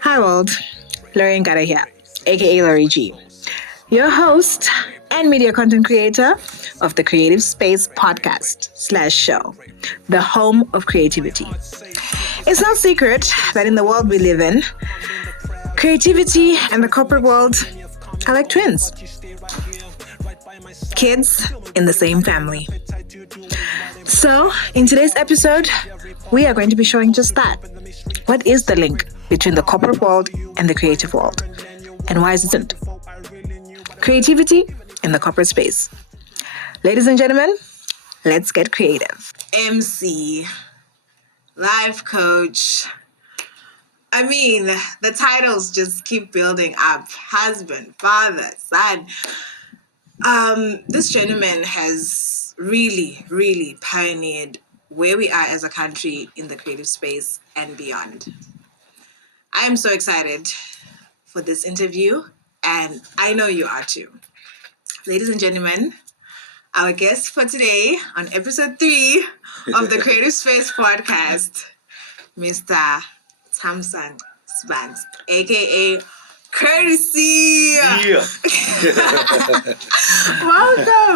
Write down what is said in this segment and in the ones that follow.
Hi world, Lorraine Gada here, aka Lori G, your host and media content creator of the Creative Space podcast / show, the home of creativity. It's no secret that in the world we live in, creativity and the corporate world are like twins. Kids in the same family. So, in today's episode, we are going to be showing just that. What is the link between the corporate world and the creative world? And why is it? Creativity in the corporate space. Ladies and gentlemen, let's get creative. MC, life coach. I mean, the titles just keep building up. Husband, father, son. This gentleman has really pioneered where we are as a country in the creative space and beyond. I am so excited for this interview, and I know you are too. Ladies and gentlemen, our guest for today on episode 3 of the Creative Space podcast, Mr. Thamsanqa Sibandze, aka KrTC. Yeah.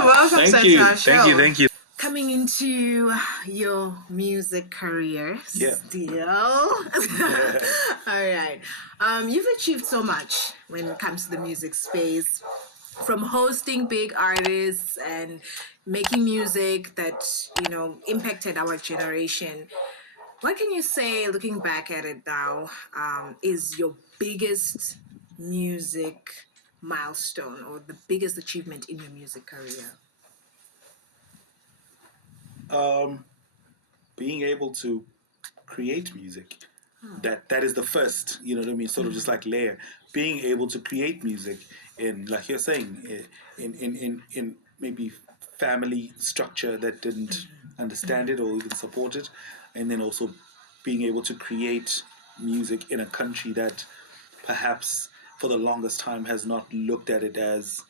welcome Thank to you. our show. Thank you. Coming into your music career still. All right. You've achieved so much when it comes to the music space, from hosting big artists and making music that, impacted our generation. What can you say, looking back at it now, is your biggest music milestone or the biggest achievement in your music career? Being able to create music. That is the first, you know what I mean, sort of just like layer. Being able to create music in, like you're saying, in maybe family structure that didn't understand it or even support it, and then also being able to create music in a country that perhaps for the longest time has not looked at it as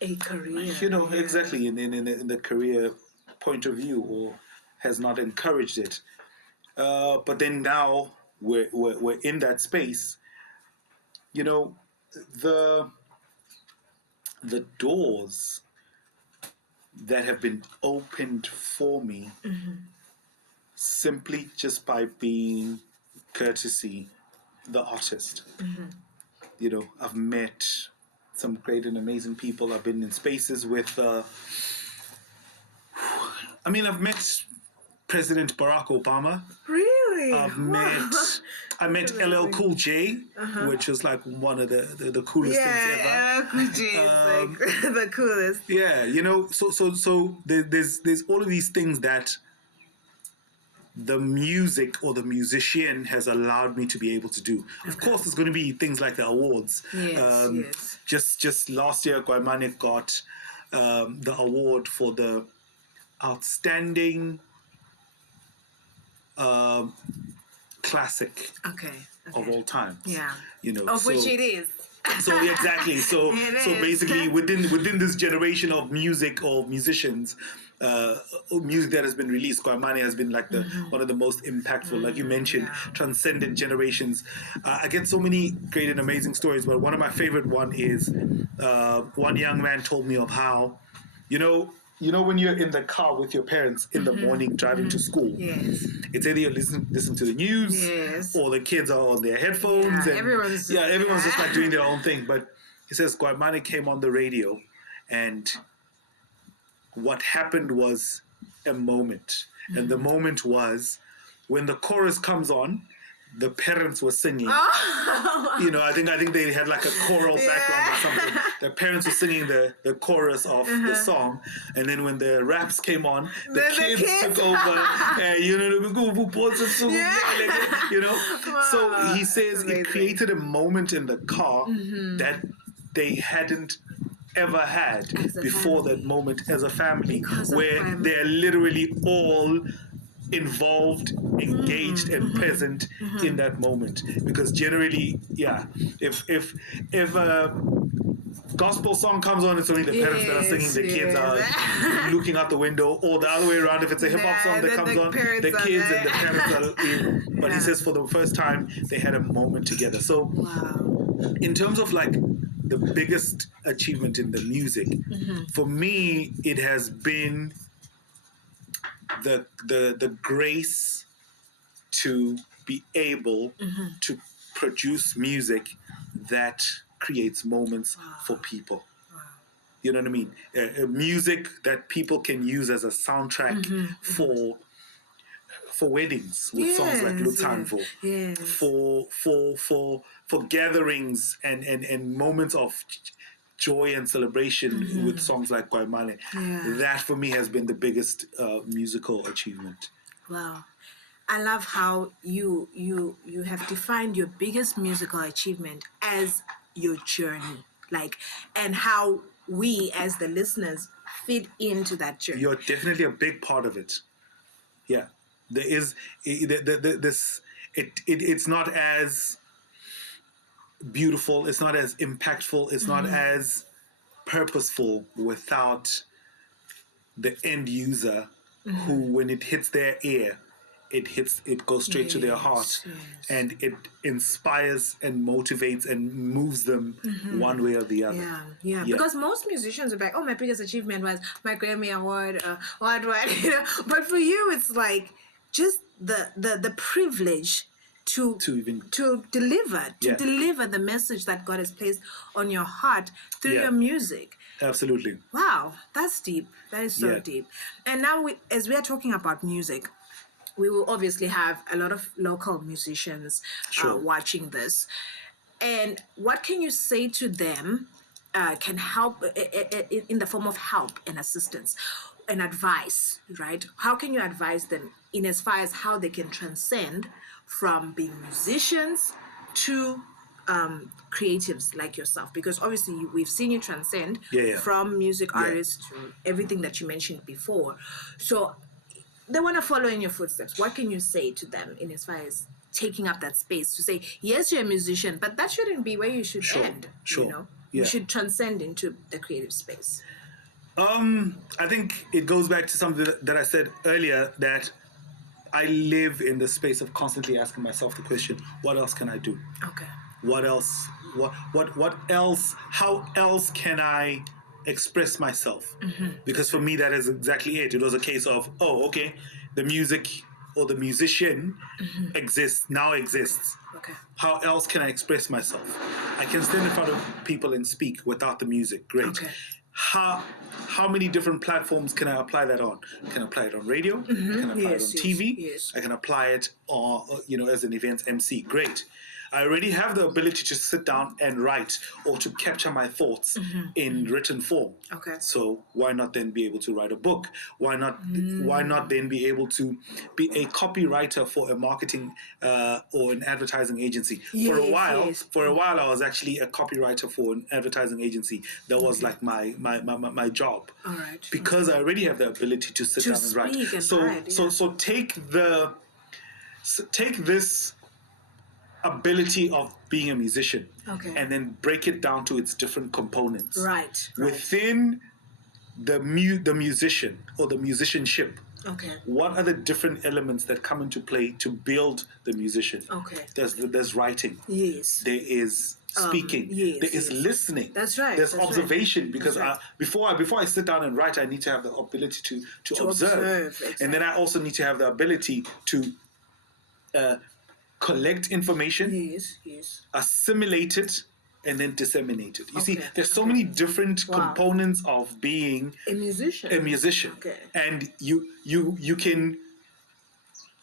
a career. Exactly in the career point of view, or has not encouraged it. But then now we're in that space. The doors that have been opened for me simply just by being KrTC, the artist. I've met some great and amazing people. I've been in spaces with I've met President Barack Obama. Really? I met LL Cool J, which was like one of the coolest things ever. LL Cool J is like the coolest. Yeah, so there's all of these things that the music or the musician has allowed me to be able to do. Of course, there's going to be things like the awards. Yes. Just last year, Guaimane got the award for the outstanding classic of all time. Yeah. Which it is. So exactly. So basically, within this generation of music or musicians, music that has been released, Guamani has been like one of the most impactful, like you mentioned, transcendent generations. I get so many great and amazing stories, but one of my favorite one is one young man told me of how, when you're in the car with your parents in the morning driving to school, it's either you listen to the news or the kids are on their headphones. Everyone's just like doing their own thing. But he says Guamani came on the radio, and what happened was a moment. And the moment was when the chorus comes on, the parents were singing. I think they had like a choral background or something. The parents were singing the chorus of the song, and then when the raps came on, the kids took over. So he says it created a moment in the car that they hadn't ever had before that moment as a family, where they're literally all involved, engaged, and present in that moment. Because generally, if gospel song comes on, it's only the parents that are singing, the kids are looking out the window, or the other way around. If it's a hip hop song that comes on, the kids and the parents are. But he says for the first time they had a moment together. So, in terms of like the biggest achievement in the music, for me, it has been the grace to be able to produce music that creates moments for people. You know what I mean? Music that people can use as a soundtrack for weddings with songs like Lutanvo, for gatherings and moments of joy and celebration with songs like Kwaimane. That for me has been the biggest musical achievement. Wow. I love how you have defined your biggest musical achievement as your journey, like, and how we as the listeners fit into that journey. You're definitely a big part of it. Yeah, there is this. It's not as beautiful. It's not as impactful. It's not as purposeful without the end user, who, when it hits their ear, it goes straight to their heart, and it inspires and motivates and moves them one way or the other. Yeah. Because most musicians are like, oh, my biggest achievement was my Grammy Award, what, you know. But for you, it's like just the privilege to deliver the message that God has placed on your heart through your music. Absolutely. Wow, that's deep. That is so deep. And now, as we are talking about music, we will obviously have a lot of local musicians watching this. And what can you say to them can help in the form of help and assistance and advice, right? How can you advise them in as far as how they can transcend from being musicians to creatives like yourself? Because obviously we've seen you transcend from music artists to everything that you mentioned before. So they want to follow in your footsteps. What can you say to them in as far as taking up that space to say, yes, you're a musician, but that shouldn't be where you should end. You know, you should transcend into the creative space. I think it goes back to something that I said earlier, that I live in the space of constantly asking myself the question, what else can I do? Okay. What else? What else? How else can I express myself? Because for me, that is exactly it. It was a case of, the music or the musician exists. Okay. How else can I express myself? I can stand in front of people and speak without the music. Great. Okay. How many different platforms can I apply that on? I can apply it on radio. I can apply it on TV. Yes. I can apply it on, as an events MC. Great. I already have the ability to sit down and write, or to capture my thoughts in written form. Okay. So why not then be able to write a book? Why not then be able to be a copywriter for a marketing or an advertising agency? For a while, I was actually a copywriter for an advertising agency. That was like my job. All right. Because I already have the ability to sit down and write. So take this ability of being a musician, and then break it down to its different components. Right. Within the musician or the musicianship. Okay. What are the different elements that come into play to build the musician? Okay. There's writing. Yes. There is speaking. There is listening. That's right. There's observation, because before I sit down and write, I need to have the ability to observe. Exactly. And then I also need to have the ability to collect information, assimilate it, and then disseminate it. You see, there's so many different components of being a musician. Okay. And you can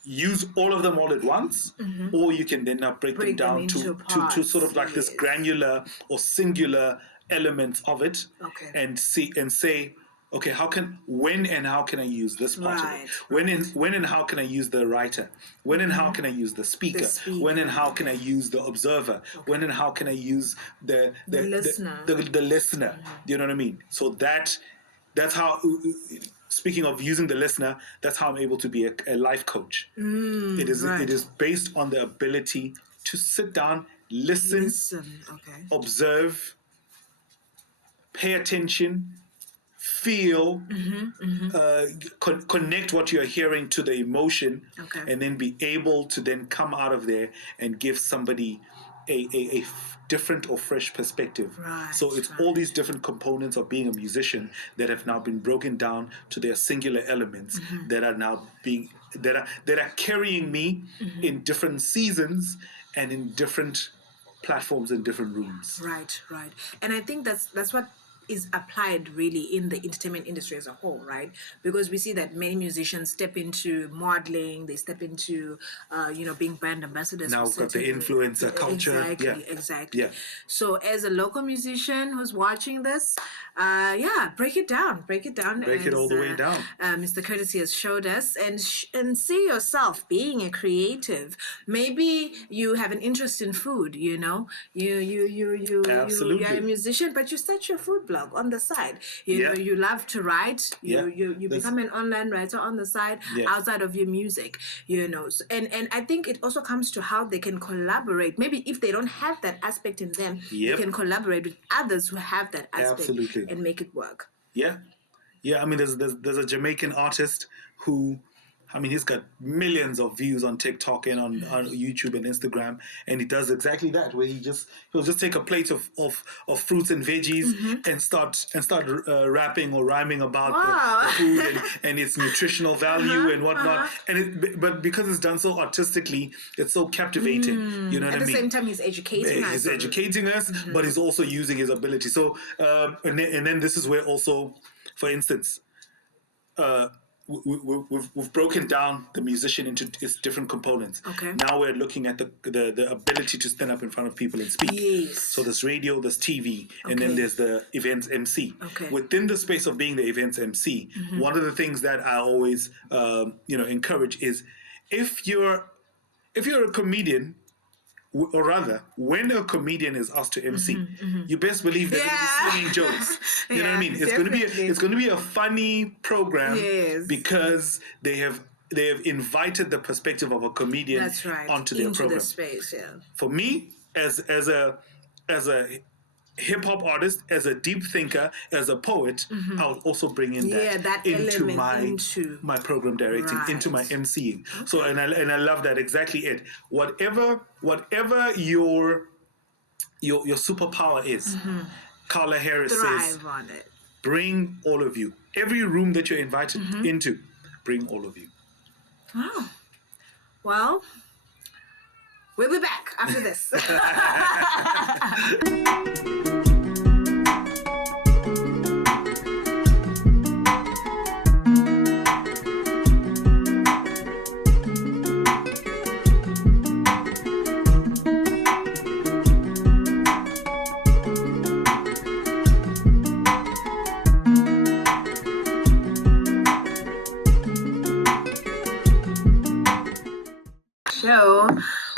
use all of them all at once, or you can then now break them down to sort of like this granular or singular elements of it, and say, okay, when and how can I use this part of it? When and how can I use the writer? When and how can I use the speaker? When and how can I use the observer? When and how can I use the listener? The listener. You know what I mean? So that's how. Speaking of using the listener, that's how I'm able to be a life coach. It is based on the ability to sit down, listen, observe, pay attention, feel, connect what you're hearing to the emotion, and then be able to then come out of there and give somebody a different or fresh perspective. So it's all these different components of being a musician that have now been broken down to their singular elements that are now being that are carrying me in different seasons and in different platforms in different rooms. Right. And I think that's what is applied really in the entertainment industry as a whole, right? Because we see that many musicians step into modeling, they step into, being brand ambassadors. Now we've got the influencer culture. Exactly. Yeah. So as a local musician who's watching this, break it down. Break it all the way down. Mr. KrTC has showed us, and see yourself being a creative. Maybe you have an interest in food, you Absolutely. are a musician, but you start your food blog on the side. You love to write. You become an online writer on the side outside of your music. And I think it also comes to how they can collaborate. Maybe if they don't have that aspect in them, you can collaborate with others who have that aspect. Absolutely. And make it work. Yeah. I mean, there's a Jamaican artist who, I mean, he's got millions of views on TikTok and on YouTube and Instagram, and he does exactly that, where he'll just take a plate of fruits and veggies and start rapping or rhyming about the food and its nutritional value and whatnot. But because it's done so artistically, it's so captivating. You know what I mean? At the same time, he's educating us. He's educating us, but he's also using his ability. So, and then this is where also, for instance, we've broken down the musician into its different components. Okay. Now we're looking at the ability to stand up in front of people and speak. Yes. So there's radio, there's TV, and then there's the events MC. Okay. Within the space of being the events MC, one of the things that I always encourage is if you're a comedian, or rather, when a comedian is asked to MC, you best believe they're going to be slinging jokes. You know what I mean? It's going to be a funny program because they have invited the perspective of a comedian onto their program. Into the space, For me, as a hip hop artist, as a deep thinker, as a poet, I'll also bring in that into my program directing, into my MCing. Okay. So and I love that, exactly it. Whatever your superpower is, Carla Harris says, on it. Bring all of you. Every room that you're invited into, bring all of you. Oh, well. We'll be back after this.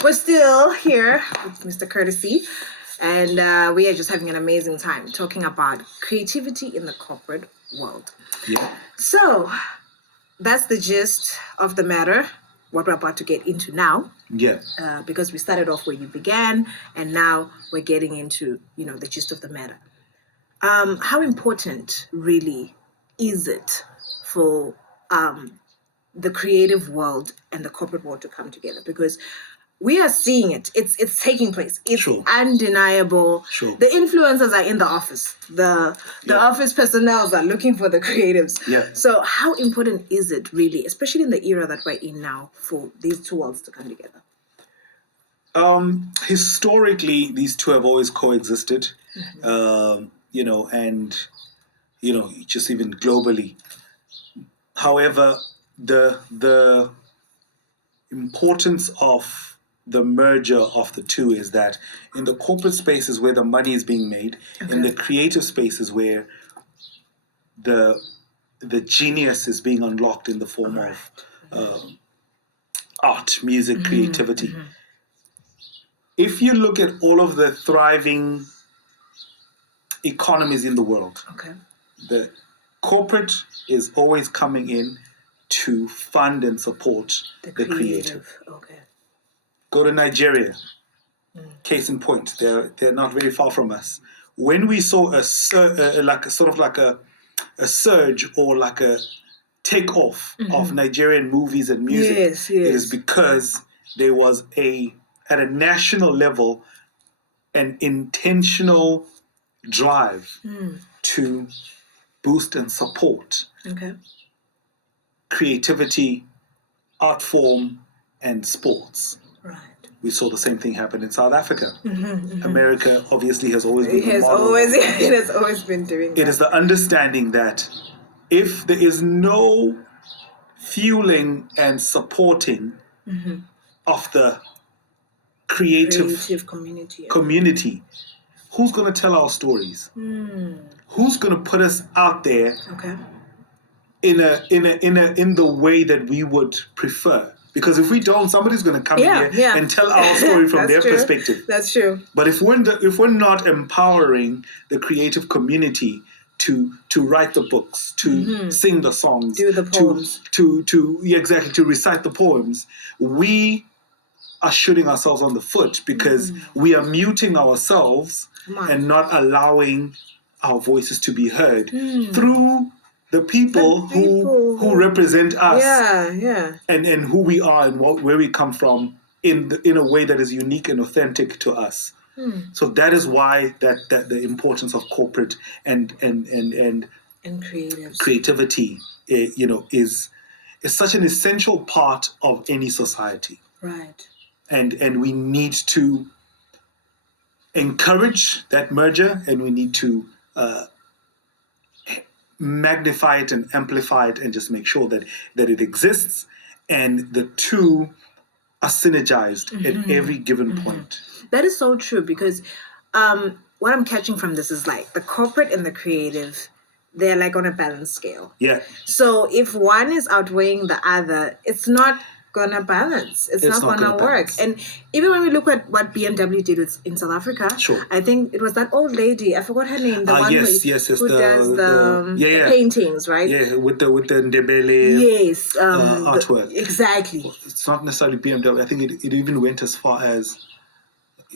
We're still here with Mr. KrTC, and we are just having an amazing time talking about creativity in the corporate world. Yeah. So that's the gist of the matter, what we're about to get into now. Yeah. Because we started off where you began, and now we're getting into, the gist of the matter. How important really is it for the creative world and the corporate world to come together? Because we are seeing it. It's taking place. It's undeniable. Sure. The influencers are in the office. The office personnel are looking for the creatives. Yeah. So how important is it really, especially in the era that we're in now, for these two worlds to come together? Historically, these two have always coexisted. Just even globally. However, the importance of the merger of the two is that in the corporate spaces where the money is being made, in the creative spaces where the genius is being unlocked in the form of art, music, creativity. If you look at all of the thriving economies in the world, the corporate is always coming in to fund and support the creative. Go to Nigeria. Case in point, they're not very far from us. when we saw like a sort of like a surge or like a takeoff of Nigerian movies and music, Yes, it is yes. because there was at a national level an intentional drive to boost and support Okay. creativity, art form, and sports. Right. We saw the same thing happen in South Africa. America obviously has always been It has always been doing that. It is the understanding that if there is no fueling and supporting of the creative community. who's going to tell our stories? Who's going to put us out there Okay. in the way that we would prefer? Because if we don't, somebody's going to come here and tell our story from their perspective. That's true. But if we're not empowering the creative community to write the books, to sing the songs, Do the poems. to recite the poems, we are shooting ourselves on the foot because we are muting ourselves and not allowing our voices to be heard through the people who represent us and who we are and where we come from in a way that is unique and authentic to us. So that is why that the importance of corporate and creativity, is such an essential part of any society. Right. And we need to encourage that merger, and we need to magnify it and amplify it, and just make sure that it exists, and the two are synergized at every given point. That is so true, because what I'm catching from this is like the corporate and the creative, they're like on a balance scale. Yeah. So if one is outweighing the other, it's not gonna balance. It's not gonna work. Balance. And even when we look at what BMW did in South Africa, Sure. I think it was that old lady, I forgot her name, the one who does the paintings, right? Yeah, with the Ndebele Yes, artwork. Exactly. It's not necessarily BMW. I think it even went as far as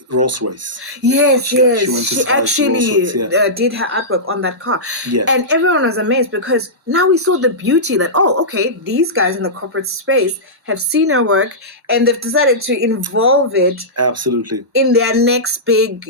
Rolls-Royce. Yes. She went as She far as actually Rolls-Royce, did her artwork on that car. Yeah. And everyone was amazed because now we saw the beauty that, okay, these guys in the corporate space have seen her work and they've decided to involve it Absolutely in their next big,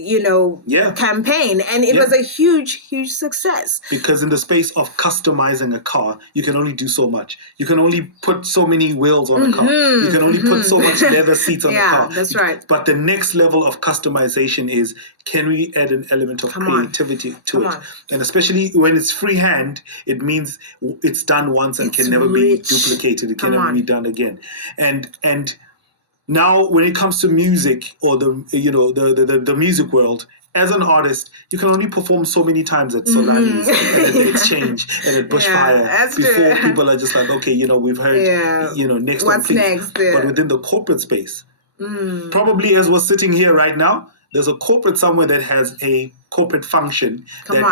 campaign. And it was a huge, huge success. Because in the space of customizing a car, you can only do so much. You can only put so many wheels on a car. You can only put so much leather seats on a car. Yeah, that's right. But the next level of customization is, can we add an element of creativity to it? And especially when it's freehand, it means it's done once and can never be duplicated. It can never be done again. And now when it comes to music or the music world, as an artist, you can only perform so many times at Solani's and at the Exchange and at Bushfire before people are just like, okay, we've heard, next one, what's please. next? But within the corporate space, probably as we're sitting here right now, there's a corporate somewhere that has a corporate function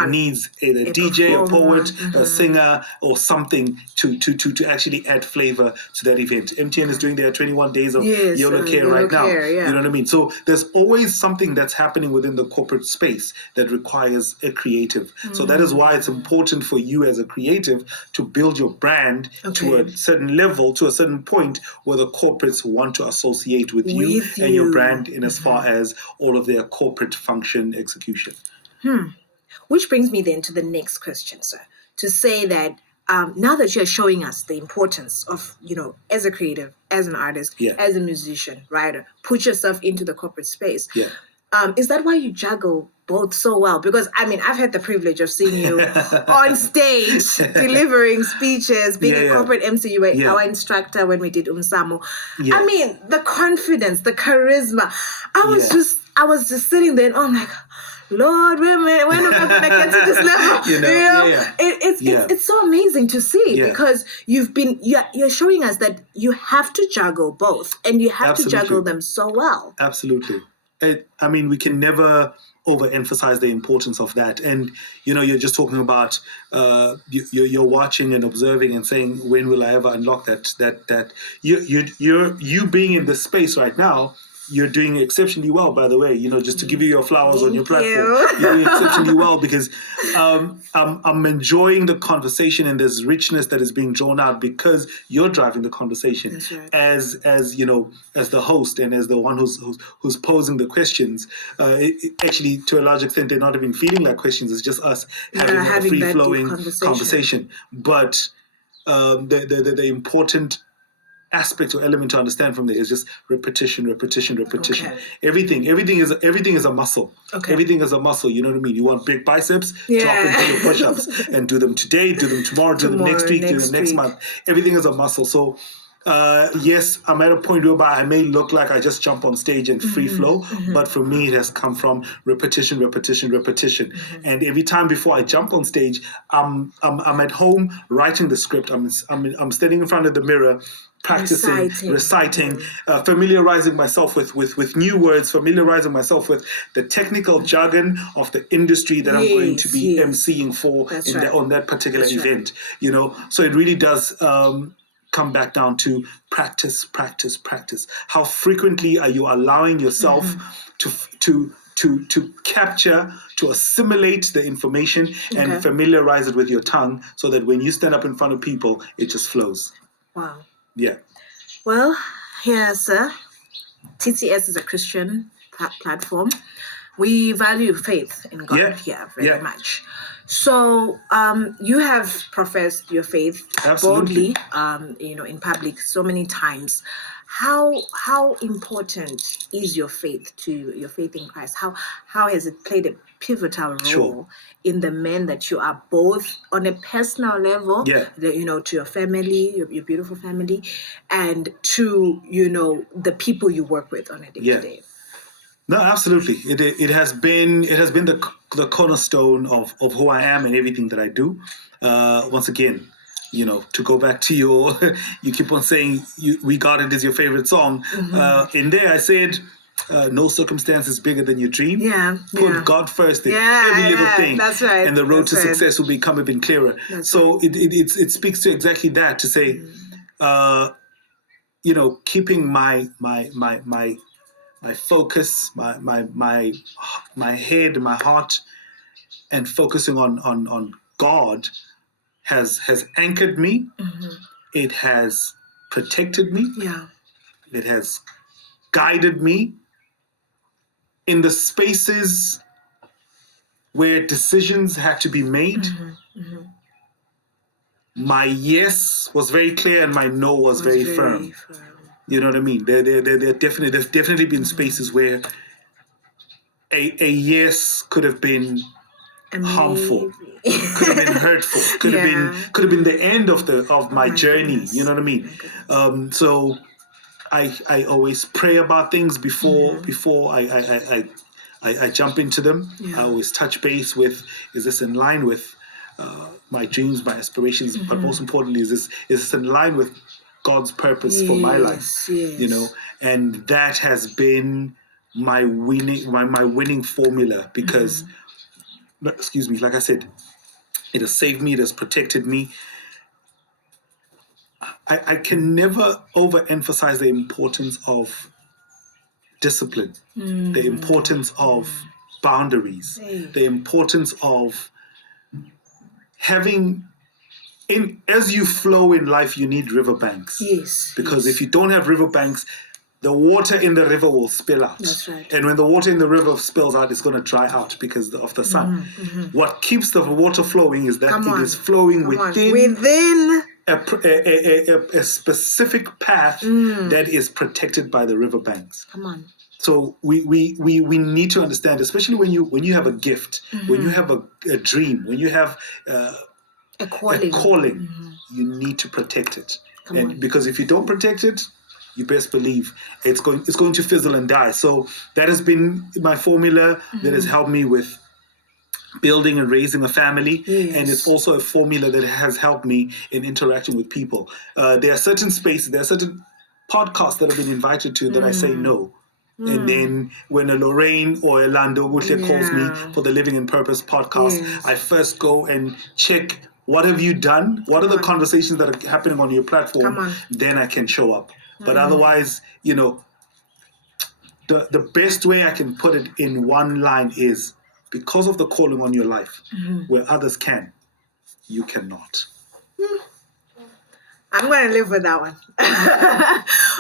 needs a DJ, a poet, a singer, or something to actually add flavor to that event. MTN is doing their 21 days of YOLO Care right now. You know what I mean? So there's always something that's happening within the corporate space that requires a creative. So that is why it's important for you as a creative to build your brand to a certain level, to a certain point where the corporates want to associate with you and your brand in as far as all of their corporate function execution. Which brings me then to the next question, sir. To say that now that you're showing us the importance of, as a creative, as an artist, as a musician, writer, put yourself into the corporate space. Yeah. Is that why you juggle both so well? Because, I've had the privilege of seeing you on stage, delivering speeches, being a corporate MC. You were our instructor when we did Umsamo. Yeah. The confidence, the charisma. I was just sitting there and I'm like, Lord, when am I going to get to this level? It's so amazing to see because you're showing us that you have to juggle both and you have to juggle them so well. Absolutely. We can never overemphasize the importance of that. And, you're just talking about, you're watching and observing and saying, when will I ever unlock that you being in this space right now you're doing exceptionally well, by the way. You know, just to give you your flowers on your Thank platform, you. you're doing exceptionally well because I'm enjoying the conversation and there's richness that is being drawn out because you're driving the conversation That's right. as you know, as the host and as the one who's posing the questions. Actually, to a large extent, they're not even feeling like questions. It's just us having a having that free deep flowing conversation. But the important aspect or element to understand from there is just repetition. Okay. Everything is a muscle. Okay. Everything is a muscle. You know what I mean? You want big biceps, Yeah. drop into your push-ups and do them today, do them tomorrow, do them next week, do them next month. Everything is a muscle. So yes, I'm at a point whereby I may look like I just jump on stage and free flow, but for me, it has come from repetition. And every time before I jump on stage, I'm at home writing the script. I'm standing in front of the mirror, practicing, reciting, familiarizing myself with new words, familiarizing myself with the technical jargon of the industry that I'm going to be emceeing for on that particular event. You know, so it really does. Come back down to practice. How frequently are you allowing yourself to capture, to assimilate the information and familiarize it with your tongue so that when you stand up in front of people, it just flows. Wow. Yeah. Well, yes, TTS is a Christian platform. We value faith in God here very much. So you have professed your faith boldly, in public so many times. How important is your faith in Christ? How has it played a pivotal role in the men that you are, both on a personal level, to your family, your beautiful family, and to the people you work with on a day-to-day? No, absolutely. It has been the cornerstone of who I am and everything that I do. Once again, to go back to you keep on saying "We Got It" is your favorite song. In there, I said, "No circumstance is bigger than your dream." Put God first in every little thing. That's right. And the road to success will become even clearer. So it speaks to exactly that, to say, keeping my focus, my head, my heart, and focusing on God has anchored me. It has protected me. It has guided me in the spaces where decisions had to be made. My yes was very clear and my no was very firm. You know what I mean? There's definitely been spaces where a yes could have been harmful, could have been hurtful, could have been the end of my journey. Goodness. You know what I mean? So I always pray about things before I jump into them. I always touch base with, is this in line with my dreams, my aspirations, but most importantly, is this in line with God's purpose for my life? And that has been my winning formula, because excuse me, like I said, it has saved me, it has protected me. I can never overemphasize the importance of discipline, the importance of boundaries, the importance of having, as you flow in life, you need riverbanks. Because if you don't have riverbanks, the water in the river will spill out. That's right. And when the water in the river spills out, it's going to dry out because of the sun. What keeps the water flowing is that it is flowing within a specific path that is protected by the riverbanks. So we need to understand, especially when you have a gift, when you have a dream, when you have a calling, you need to protect it. Because if you don't protect it, you best believe it's going to fizzle and die. So that has been my formula that has helped me with building and raising a family. And it's also a formula that has helped me in interacting with people. There are certain spaces, there are certain podcasts that I've been invited to that I say no. And then when a Lorraine or a Lando Wutle calls me for the Living in Purpose podcast, I first go and check, what have you done? What are the conversations that are happening on your platform? Then I can show up. But otherwise, the best way I can put it in one line is, because of the calling on your life, where others can, you cannot. I'm going to live with that one.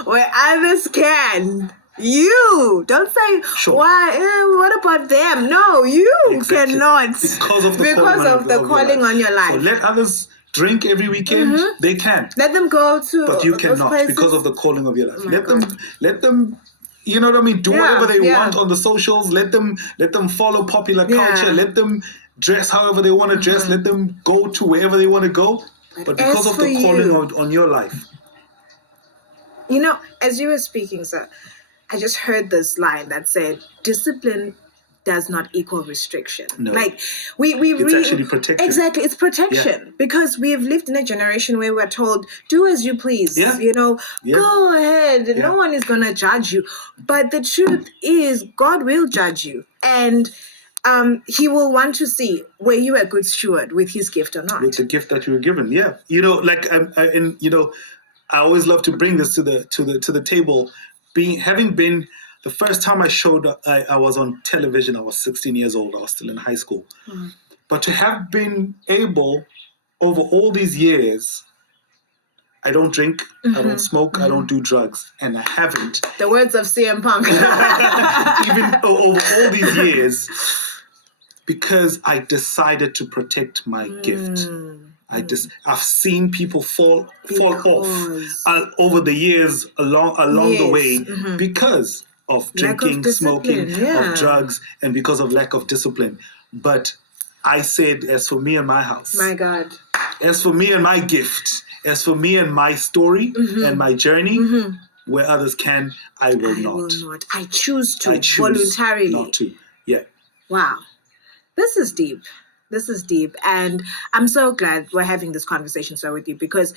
Where others can, you don't say, Sure. why, what about them? No, you Exactly. cannot. Because of the calling on your life. So let others drink every weekend. They can. Let them go to But you those cannot, places. because of the calling of your life. Oh my let them, you know what I mean? Do whatever they Yeah. want on the socials. Let them follow popular culture. Yeah. Let them dress however they want to dress. Let them go to wherever they want to go. But because as of the for calling you- on your life. You know, as you were speaking, sir, I just heard this line that said, discipline does not equal restriction. No. Like It's actually protection. Exactly, it's protection. Because we have lived in a generation where we're told, do as you please. Yeah. You know, Yeah. go ahead. Yeah. No one is gonna judge you. But the truth is, God will judge you. And he will want to see were you a good steward with his gift or not. With the gift that you were given, yeah. You know, like I always love to bring this to the table. Having been the first time I showed up, I was on television. I was 16 years old. I was still in high school. But to have been able over all these years, I don't drink, I don't smoke, I don't do drugs, and I haven't. The words of CM Punk. Even over all these years, because I decided to protect my gift. I've seen people fall off over the years along the way because of drinking, smoking, of drugs, and because of lack of discipline. But I said, as for me and my house, My God. as for me and my gift, as for me and my story and my journey, where others can, I will not. I choose to I choose voluntarily. not to. Yeah. Wow. This is deep. This is deep. And I'm so glad we're having this conversation, sir, with you, because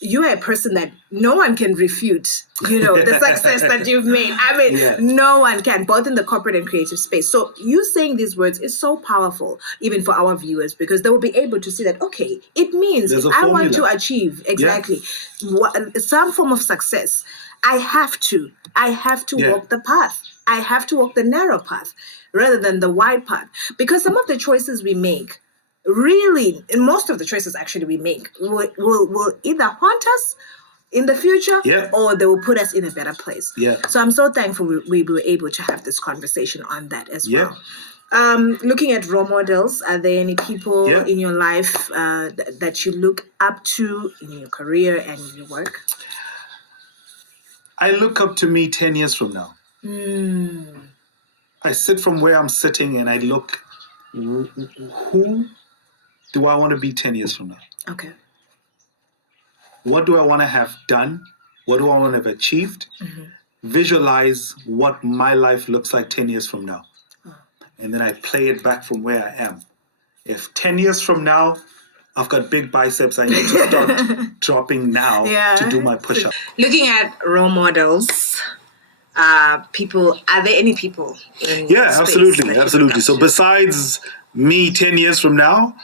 you are a person that no one can refute, the success that you've made. I mean, no one can, both in the corporate and creative space. So you saying these words is so powerful, even for our viewers, because they will be able to see that, okay, it means There's if a I want to formula. achieve some form of success, I have to walk the path. I have to walk the narrow path rather than the wide path. Because some of the choices we make, really, and most of the choices actually we make, will either haunt us in the future or they will put us in a better place. Yeah. So I'm so thankful we were able to have this conversation on that as well. Yeah. Looking at role models, are there any people in your life that you look up to in your career and in your work? I look up to me 10 years from now. I sit from where I'm sitting and I look, who do I want to be 10 years from now? Okay. What do I want to have done? What do I want to have achieved? Visualize what my life looks like 10 years from now. And then I play it back from where I am. If 10 years from now, I've got big biceps, I need to start dropping now to do my push-up. Looking at role models, are there any people in space absolutely. that you look up So to? besides me 10 years from now,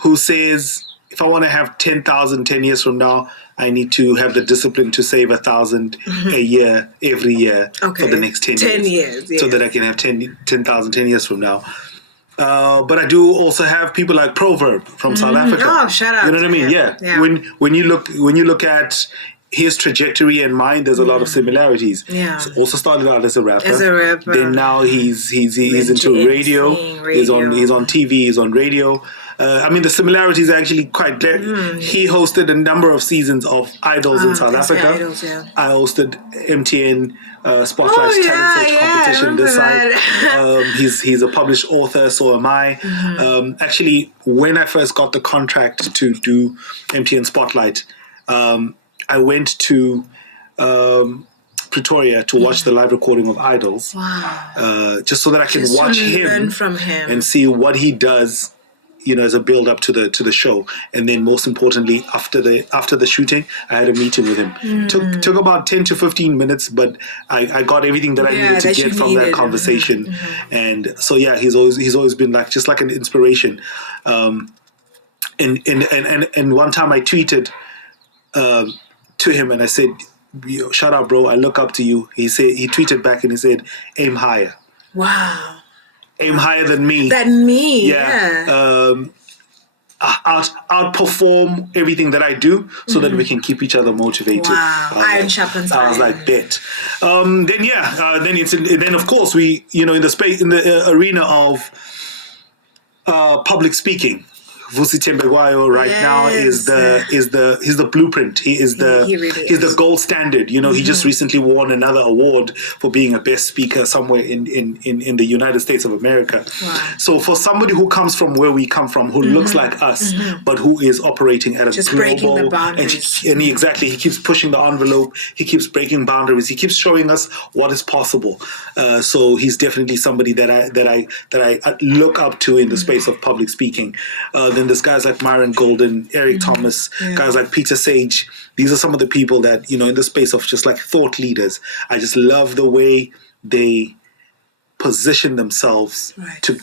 who says, if I want to have 10,000 10 years from now, I need to have the discipline to save 1,000 a year, every year for the next 10 years. So that I can have 10,000 10 years from now. But I do also have people like Proverb from South Africa. Oh, shout out! You know what I mean? Yeah. When you look at his trajectory and mine, there's a lot of similarities. Yeah. So also started out as a rapper. Then now he's into radio. He's on TV. He's on radio. I mean, the similarities are actually quite clear. He hosted a number of seasons of Idols in South Africa. Idols, I hosted MTN Spotlight's talent search competition this side. He's a published author, so am I. Actually, when I first got the contract to do MTN Spotlight, I went to Pretoria to watch the live recording of Idols. Wow. Just so that I can watch him, learn from him and see what he does, as a build up to the show. And then most importantly, after the shooting, I had a meeting with him. Took about 10 to 15 minutes, but I got everything that I needed to get from that conversation. And so he's always been just like an inspiration. And one time I tweeted to him and I said, shout out, bro. I look up to you. He tweeted back and he said, aim higher. Wow. Aim higher than me. Than me, Yeah. Outperform everything that I do so that we can keep each other motivated. Wow. Iron sharpens iron. I was like, bet. Then of course we, in the arena of public speaking. Vusi Tembegwayo now is the blueprint. He's the gold standard. He just recently won another award for being a best speaker somewhere in the United States of America. Wow. So for somebody who comes from where we come from, who looks like us, but who is operating at a just global, breaking the boundaries. and he keeps pushing the envelope. He keeps breaking boundaries. He keeps showing us what is possible. So he's definitely somebody that I look up to in the space of public speaking. Then there's guys like Myron Golden, Eric Thomas, guys like Peter Sage. These are some of the people that, in the space of just like thought leaders. I just love the way they position themselves to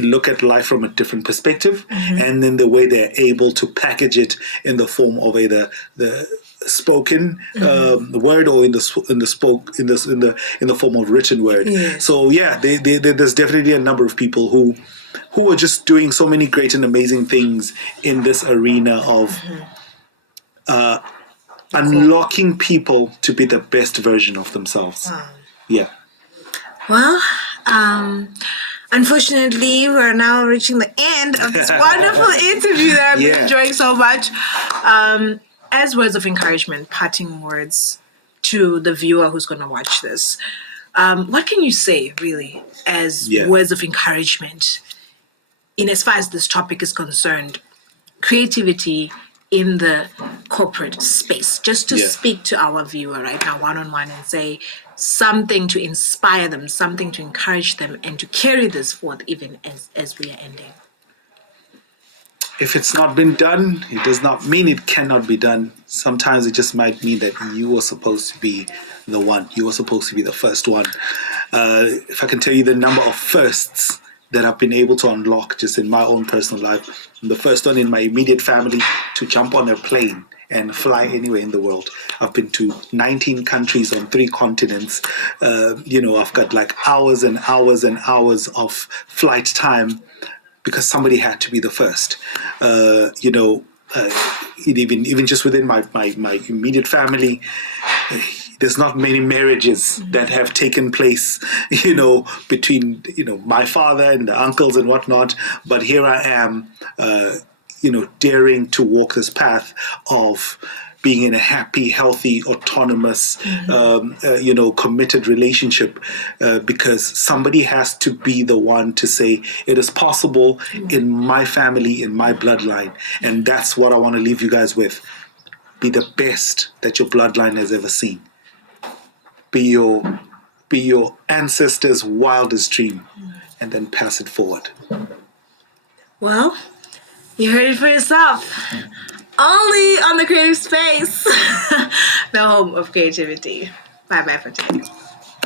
look at life from a different perspective, and then the way they're able to package it in the form of either the spoken word or in the form of written word. Yes. So there's definitely a number of people who are just doing so many great and amazing things in this arena of unlocking people to be the best version of themselves. Wow. Yeah. Well, unfortunately, we're now reaching the end of this wonderful interview that I've been enjoying so much. As words of encouragement, parting words to the viewer who's going to watch this, what can you say, really, as words of encouragement in as far as this topic is concerned, creativity in the corporate space, just to speak to our viewer right now one-on-one and say something to inspire them, something to encourage them, and to carry this forth even as we are ending? If it's not been done, it does not mean it cannot be done. Sometimes it just might mean that you were supposed to be the one. You were supposed to be the first one. If I can tell you the number of firsts that I've been able to unlock just in my own personal life. I'm the first one in my immediate family to jump on a plane and fly anywhere in the world. I've been to 19 countries on 3 continents. I've got like hours and hours and hours of flight time because somebody had to be the first. Even just within my immediate family, there's not many marriages that have taken place, between, my father and the uncles and whatnot. But here I am, daring to walk this path of being in a happy, healthy, autonomous, committed relationship, because somebody has to be the one to say it is possible in my family, in my bloodline. And that's what I want to leave you guys with. Be the best that your bloodline has ever seen. Be your ancestors' wildest dream, and then pass it forward. Well, you heard it for yourself. Only on the Creative Space, the home of creativity. Bye-bye for today.